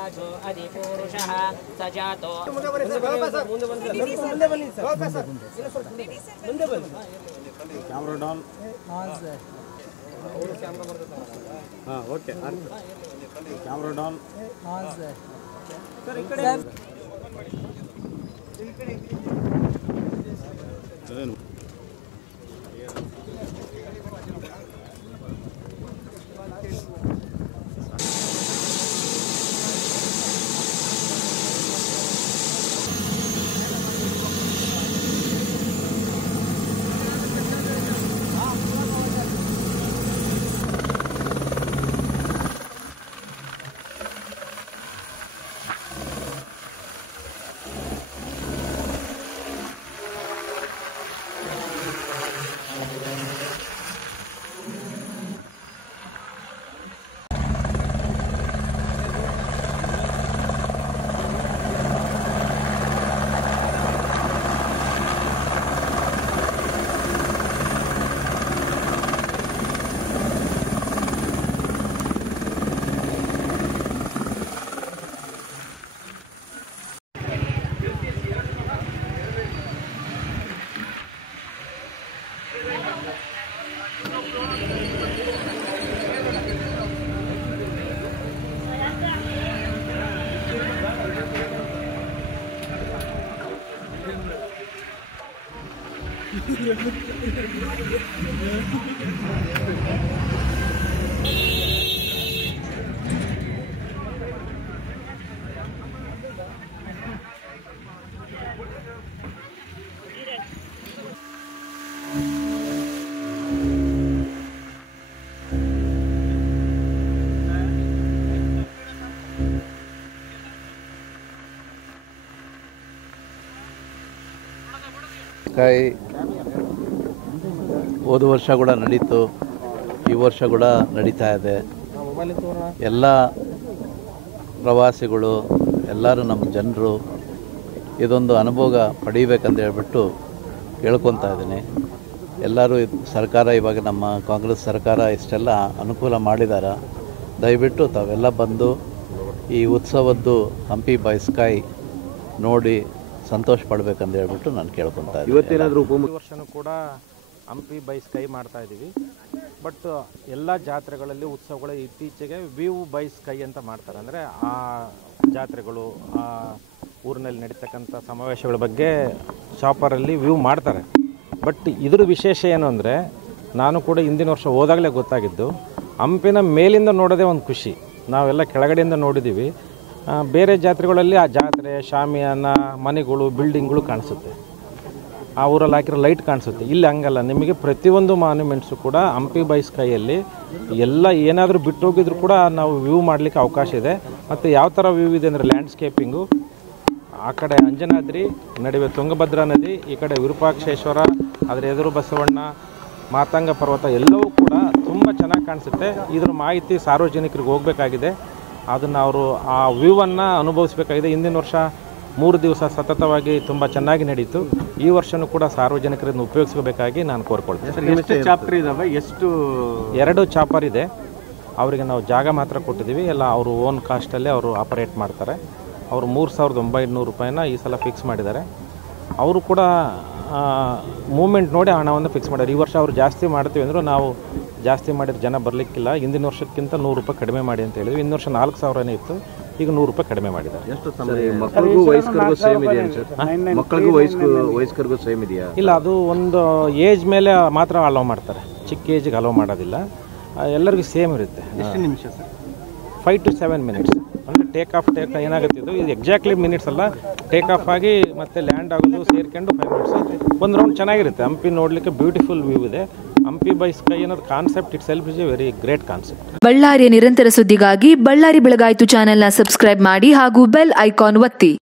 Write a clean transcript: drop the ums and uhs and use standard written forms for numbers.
राजो अधिपुरुषः सजातो camera down हाँ okay camera down ಹೋದ ವರ್ಷ ಕೂಡ ನಡೀತು, ಈ ವರ್ಷ ಕೂಡ ನಡೀತಾ ಇದೆ. ಎಲ್ಲ ಪ್ರವಾಸಿಗಳು ಎಲ್ಲರೂ ನಮ್ಮ ಜನರು ಇದೊಂದು ಅನುಭವ ಪಡೀಬೇಕಂತ ಹೇಳ್ಬಿಟ್ಟು ಕೇಳ್ಕೊತಾ ಇದ್ದೀನಿ. ಎಲ್ಲರೂ ಸರ್ಕಾರ ಇವಾಗ ನಮ್ಮ ಕಾಂಗ್ರೆಸ್ ಸರ್ಕಾರ ಇಷ್ಟೆಲ್ಲ ಅನುಕೂಲ ಮಾಡಿದ್ದಾರೆ. ದಯವಿಟ್ಟು ತಾವೆಲ್ಲ ಬಂದು ಈ ಉತ್ಸವದ್ದು ಹಂಪಿ ಬೈಸ್ಕಾಯಿ ನೋಡಿ ಸಂತೋಷ ಪಡಬೇಕಂತ ಹೇಳ್ಬಿಟ್ಟು ನಾನು ಕೇಳ್ಕೊತಾ ಇದ್ದೀನಿ. ಇವತ್ತೇನಾದರೂ ವರ್ಷನೂ ಕೂಡ ಹಂಪಿ ಬೈಸ್ಕೈ ಮಾಡ್ತಾ ಇದ್ದೀವಿ. ಬಟ್ ಎಲ್ಲ ಜಾತ್ರೆಗಳಲ್ಲಿ ಉತ್ಸವಗಳು ಇತ್ತೀಚೆಗೆ ವ್ಯೂ ಬೈಸ್ಕೈ ಅಂತ ಮಾಡ್ತಾರೆ. ಅಂದರೆ ಆ ಜಾತ್ರೆಗಳು ಆ ಊರಿನಲ್ಲಿ ನಡೀತಕ್ಕಂಥ ಸಮಾವೇಶಗಳ ಬಗ್ಗೆ ಶಾಪರಲ್ಲಿ ವ್ಯೂ ಮಾಡ್ತಾರೆ. ಬಟ್ ಇದ್ರ ವಿಶೇಷ ಏನು ಅಂದರೆ, ನಾನು ಕೂಡ ಹಿಂದಿನ ವರ್ಷ ಹೋದಾಗಲೇ ಗೊತ್ತಾಗಿದ್ದು, ಹಂಪಿನ ಮೇಲಿಂದ ನೋಡೋದೇ ಒಂದು ಖುಷಿ. ನಾವೆಲ್ಲ ಕೆಳಗಡೆಯಿಂದ ನೋಡಿದ್ದೀವಿ. ಬೇರೆ ಜಾತ್ರೆಗಳಲ್ಲಿ ಆ ಜಾತ್ರೆ ಶಾಮಿಯಾನ ಮನೆಗಳು ಬಿಲ್ಡಿಂಗ್ಗಳು ಕಾಣಿಸುತ್ತೆ, ಆ ಊರಲ್ಲಿ ಹಾಕಿರೋ ಲೈಟ್ ಕಾಣಿಸುತ್ತೆ. ಇಲ್ಲಿ ಹಂಗಲ್ಲ, ನಿಮಗೆ ಪ್ರತಿಯೊಂದು ಮಾನ್ಯುಮೆಂಟ್ಸು ಕೂಡ ಹಂಪಿ ಬೈಸ್ಕೈಯಲ್ಲಿ ಎಲ್ಲ ಏನಾದರೂ ಬಿಟ್ಟು ಹೋಗಿದ್ರು ಕೂಡ ನಾವು ವ್ಯೂ ಮಾಡಲಿಕ್ಕೆ ಅವಕಾಶ ಇದೆ. ಮತ್ತು ಯಾವ ಥರ ವ್ಯೂ ಇದೆ ಅಂದರೆ ಲ್ಯಾಂಡ್ಸ್ಕೇಪಿಂಗು, ಆ ಕಡೆ ಅಂಜನಾದ್ರಿ ನಡುವೆ ತುಂಗಭದ್ರಾ ನದಿ, ಈ ಕಡೆ ವಿರೂಪಾಕ್ಷೇಶ್ವರ, ಅದರ ಎದುರು ಬಸವಣ್ಣ, ಮಾತಂಗ ಪರ್ವತ ಎಲ್ಲವೂ ಕೂಡ ತುಂಬ ಚೆನ್ನಾಗಿ ಕಾಣಿಸುತ್ತೆ. ಇದ್ರ ಮಾಹಿತಿ ಸಾರ್ವಜನಿಕರಿಗೆ ಹೋಗಬೇಕಾಗಿದೆ. ಅದನ್ನು ಅವರು ಆ ವ್ಯೂವನ್ನು ಅನುಭವಿಸಬೇಕಾಗಿದೆ. ಹಿಂದಿನ ವರ್ಷ 3 ದಿವಸ ಸತತವಾಗಿ ತುಂಬ ಚೆನ್ನಾಗಿ ನಡೀತು. ಈ ವರ್ಷವೂ ಕೂಡ ಸಾರ್ವಜನಿಕರನ್ನು ಉಪಯೋಗಿಸಬೇಕಾಗಿ ನಾನು ಕೋರ್ಕೊಳ್ತೇನೆ. ಎಷ್ಟು ಚಾಪ್ಟರ್ ಇದಾವೆ? ಎಷ್ಟು? 2 ಚಾಪರ್ ಇದೆ. ಅವರಿಗೆ ನಾವು ಜಾಗ ಮಾತ್ರ ಕೊಟ್ಟಿದ್ದೀವಿ. ಎಲ್ಲ ಅವರು ಓನ್ ಕಾಸ್ಟಲ್ಲೇ ಅವರು ಆಪರೇಟ್ ಮಾಡ್ತಾರೆ. ಅವರು 3,900 ರೂಪಾಯಿನ ಈ ಸಲ ಫಿಕ್ಸ್ ಮಾಡಿದ್ದಾರೆ. ಅವರು ಕೂಡ ಮೂಮೆಂಟ್ ನೋಡಿ ಹಣವನ್ನು ಫಿಕ್ಸ್ ಮಾಡ್ಯಾರ. ಈ ವರ್ಷ ಅವರು ಜಾಸ್ತಿ ಮಾಡ್ತೀವಿ ಅಂದರು, ನಾವು ಜಾಸ್ತಿ ಮಾಡಿದ್ರೆ ಜನ ಬರಲಿಕ್ಕಿಲ್ಲ, ಹಿಂದಿನ ವರ್ಷಕ್ಕಿಂತ 100 ರೂಪಾಯಿ ಕಡಿಮೆ ಮಾಡಿ ಅಂತ ಹೇಳಿದ್ವಿ. ಹಿಂದಿನ ವರ್ಷ 4,000ನೇ ಇತ್ತು, ಈಗ 100 ರೂಪಾಯಿ ಕಡಿಮೆ ಮಾಡಿದ್ದಾರೆ. ಎಷ್ಟು ಸಮಯ? ಮಕ್ಕಳಿಗೂ ವಯಸ್ಕರಿಗೂ ಸೇಮ್ ಇದೆಯಾ ಸರ್? ಮಕ್ಕಳಿಗೂ ವಯಸ್ಕರಿಗೂ ಸೇಮ್ ಇದೆಯಾ? ಇಲ್ಲ, ಅದು ಒಂದು ಏಜ್ ಮೇಲೆ ಮಾತ್ರ ಅಲೋ ಮಾಡ್ತಾರೆ, ಚಿಕ್ಕ ಏಜಿಗೆ ಅಲೋ ಮಾಡೋದಿಲ್ಲ. ಎಲ್ಲರಿಗೂ ಸೇಮ್ ಇರುತ್ತೆ. ಎಷ್ಟು ನಿಮಿಷ ಸರ್? 5 to 7 minutes. ಅಂದರೆ ಟೇಕ್ ಏನಾಗುತ್ತಿದ್ದು ಇದು ಎಕ್ಸಾಕ್ಟ್ಲಿ ಮಿನಿಟ್ಸ್ ಅಲ್ಲ, ಟೇಕ್ ಆಫ್ ಆಗಿ ಮತ್ತೆ ಲ್ಯಾಂಡ್ ಆಗೋದು ಸೇರ್ಕೊಂಡು 5 ಮಿನಿಟ್ಸ್. ಒಂದು ರೌಂಡ್ ಚೆನ್ನಾಗಿರುತ್ತೆ. ಹಂಪಿ ನೋಡಲಿಕ್ಕೆ ಬ್ಯೂಟಿಫುಲ್ ವ್ಯೂ ಇದೆ. ಹಂಪಿ ಬೈ ಸ್ಕೈ ಅನ್ನೋದು concept it self is A very great concept. ಬಳ್ಳಾರಿಯ ನಿರಂತರ ಸುದ್ದಿಗಾಗಿ ಬಳ್ಳಾರಿ ಬೆಳಗಾಯಿತು ಚಾನೆಲ್ನ ಸಬ್ಸ್ಕ್ರೈಬ್ ಮಾಡಿ ಹಾಗೂ ಬೆಲ್ ಐಕಾನ್ ಒತ್ತಿ.